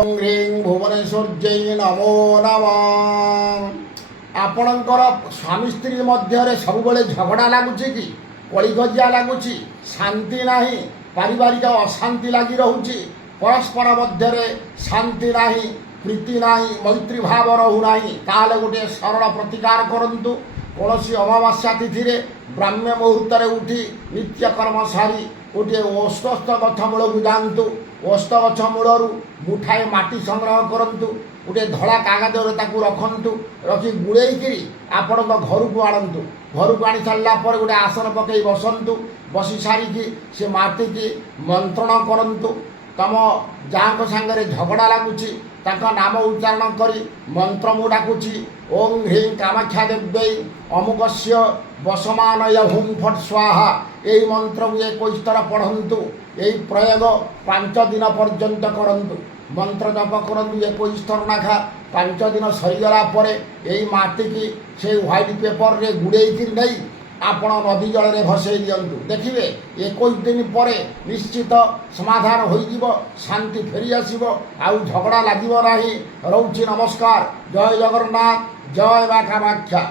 ह्रीं भुवनेश्वर्यै नमो नमः। आपणकर स्वामी स्त्री मध्य सबुबले झगड़ा लगुच कि कलिकजिया लगुच शांति नाही पारिवारिक अशांति लगी रोचे परस्पर मध्य शांति नाही प्रीति नाही मैत्री भाव रोना ताले गोटे सरल प्रतिकार करंतु कौन अमावास्या तिथि ब्राह्म्य मुहूर्त उठी नित्यकर्म सारी गोटे ओस्थ गछ मूल को जातु ओस्थ गछ मूलर मुठाए माटी संग्रह करंतु गोटे धड़ा कागज रखु रखी गुड़ेक आपण घर को आणतु घर को आनी सारा गोटे आसन पकई बसतु बसी सारिकी से माटी की मंत्रण करंतु तम जहाँ सांगे झगड़ा लगुच नाम उच्चारण करी मंत्र मु डाकुची ओं ह्रीं कामाख्या देव्यै अमुकस्य वसमानय हुं फट स्वाहा यही मंत्र को 21 थर पढ़ंतु यही प्रयोग 5 दिन पर्यंत करंतु मंत्र जप करंतु 21 थर नाखा 5 दिन सरीगला यही माटी की से व्हाइट पेपर रे गुड़ेक नहीं आपण नदी जल में भसई दिंतु देखिए 21 दिन पर निश्चित समाधान हो शांति फेरी आसब आउ झगड़ा लगे ना। रोची नमस्कार। जय जगन्नाथ। जय मां कामाख्या।